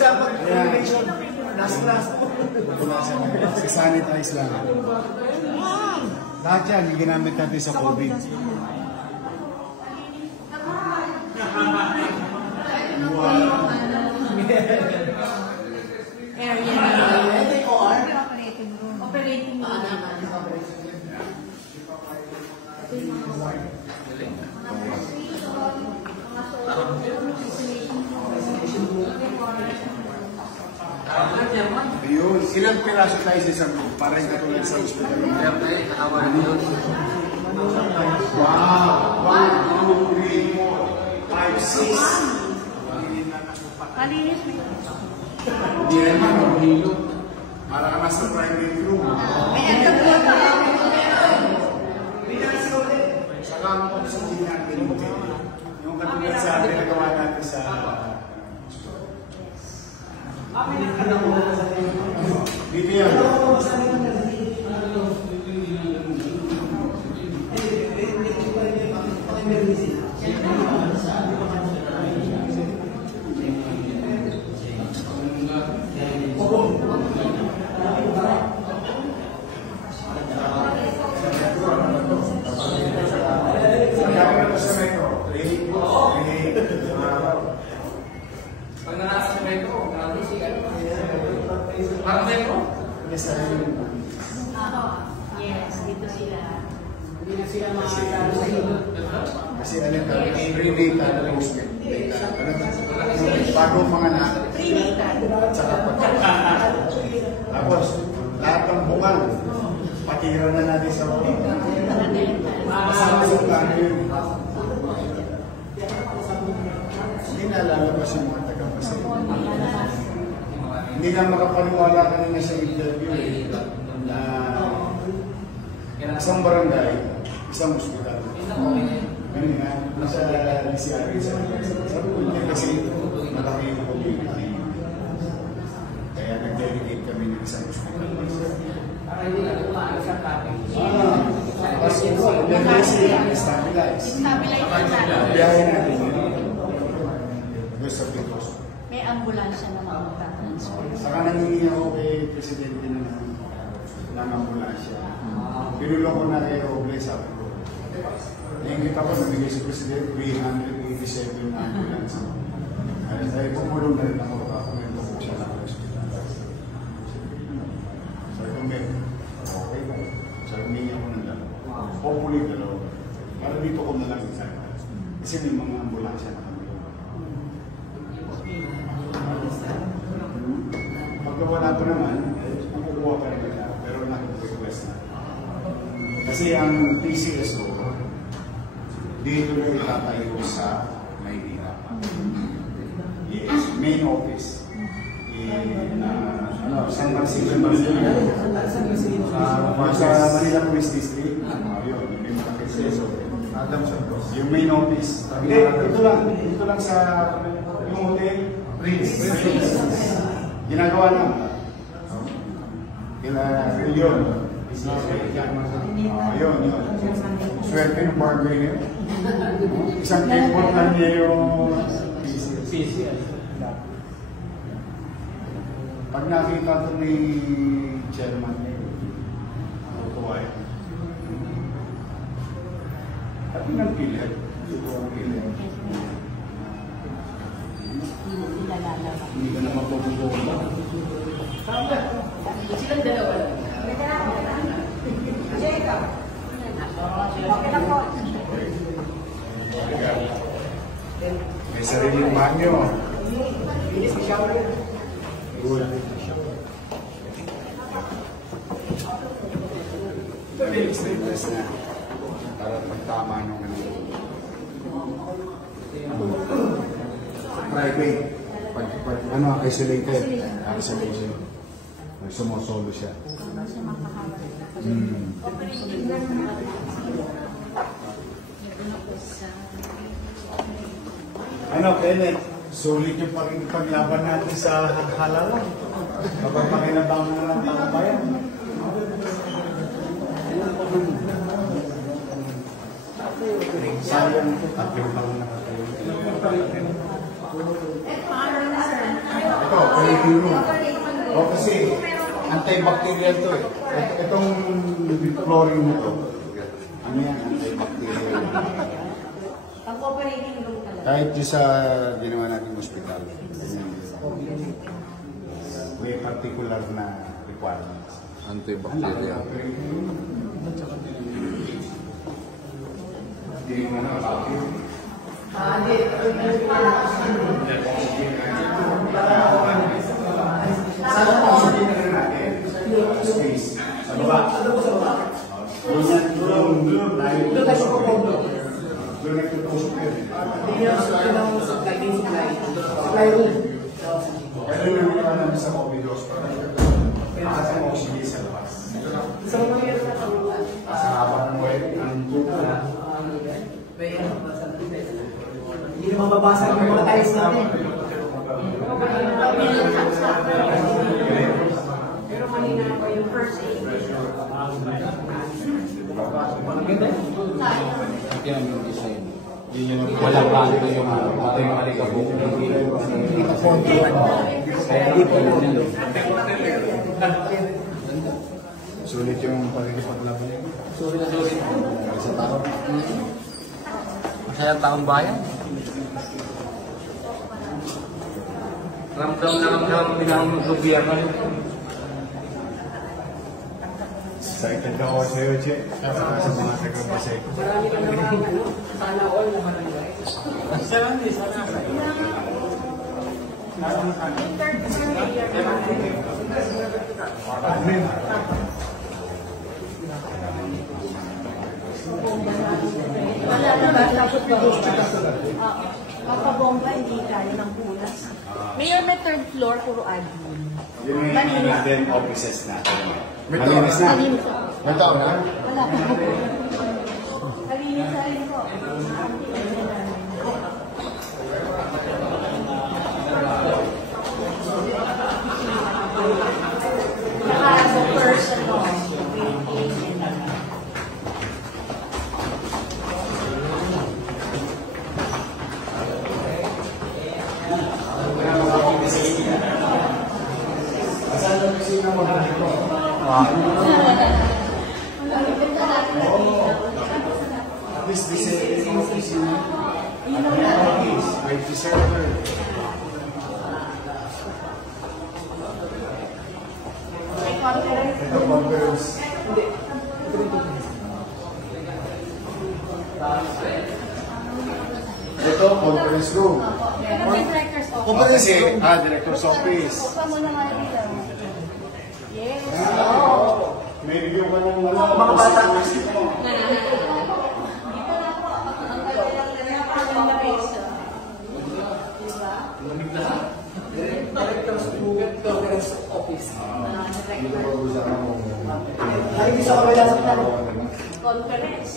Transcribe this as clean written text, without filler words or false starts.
usapang coordination. Last-last po. Sanitize lang. Lahat yan, yung ginamit natin sa COVID. Operating room. Yun, ilang piraso tayo sa isang room? Parang katulad sa hospital. Wow! 1, 2, 3, 4, 5, 6. Kalinis mo. Hindi naman, mahilo. Parang nasa private room. Saka ang oxygen natin, yung katulad sa atin na gawa natin sa dito yan. Yes, dito sila. Kasi alam ka, prenatal postment. Bago mga anak. Prenatal. Saka tapos, lahat ng bungal, patira na natin sa mga. Masama yung plano yun. Hindi nalalabas yung mga taga-pasa. Hindi na makapaniwala kanina sa interview na isang barangay, isang hospital. Ganun nga, nasa DCRA sabi ko niya kasi malaki yung COVID. Kaya nag-delegate kami ng isang hospital. Kasi stabilize. Biyahe natin yun. Gusto ko. May ambulansya na magpa-transfer. Saka nangingi ako kay Presidente ng ambulansya. Pinulo ko na kay Roble, sabi ko. Naingit ako, nabigay si Presidente 387 na ambulance. Dahil pumulong na rin ako, kakomento ko siya ng hospital. Sabi ko, okay ba? Sabi, humingi ako ng dalawa. Hopefully dalawa. Para dito ko na lang isa. Kasi may mga ambulansya na kami. Pagka wala pa naman, makukuha pa rin na. Pero nag-request na. Kasi ang PCSO, dito na itatayo sa Maynila. Yes, main office. San Francisco, Manila. Sa Manila Police District. Yun, may mga PCSO. Yung main office. Dito lang sa yung hotel, Prince. Ginagawa na. Kila Rillion. Yun. Swerte yung barber niya. Isang temple lang niya yung PCS. Pag nakita ito ni Chairman, tutuwa yun. At ng pilit. Hindi ka na magpapagod. Silang dalawa lang. Jacob. Okay lang po. May sariling banyo. Good. Ito yung stainless na. Para magtama nung private. Isolated. Isolation. Sumusolo siya. Ano, Kenneth? Sulit yung paglaban natin sa halalan. Kapag pakinabangan na ng taong-bayan. Sayang ito, tatlong taon na kayo. Ito, operating room. O kasi, antibacterial to eh. Itong flooring na to, ano yan, antibacterial. Pag-operating room talaga. Kahit yung sa ginawa natin hospital, may particular na requirements. Antibacterial. Saan ang oxygen na natin? Space. Sa baba. Doon nagtutusok yun. Pero yung nagawa namin sa COVID hospital, taas ang oxygen sa labas. Sa habang ng web, ang tuto na. Hindi na mababasag yung mga tiles natin. Pero kanina pa yung first aid. Yan yung design. Walang bago yung pati yung alikabok. Hindi pa konti. Kaya hindi pa lang. Sulit yung pagkikipaglaban. Sulit na sulit. Sa tao. Masayang taong bayan. Ramdam na ramdam ng gobyerno. Excited ako sa'yo, Che. Sa mga taga-basay ko. Marami ka naman. Sana all naman ang guys. Sana. Wala naman dapat kapabomba, hindi kaya ng pulas. Mayor, may third floor, puro admin. Yun yung ano natin, offices natin. Malinis na. Malinis na. May tao na? Wala pa. Malinis na rin po. As a person, waiting and Asan ang kusina mo dito? At least this is yung kusina. At the office, IT server. may conference. Ito conference. Ito, conference room. May director's office. Conference director's office. Upa mo na nga dito. Yes. May review ka ng mga bata. Director's office. Lagi sa kabila sa Conference.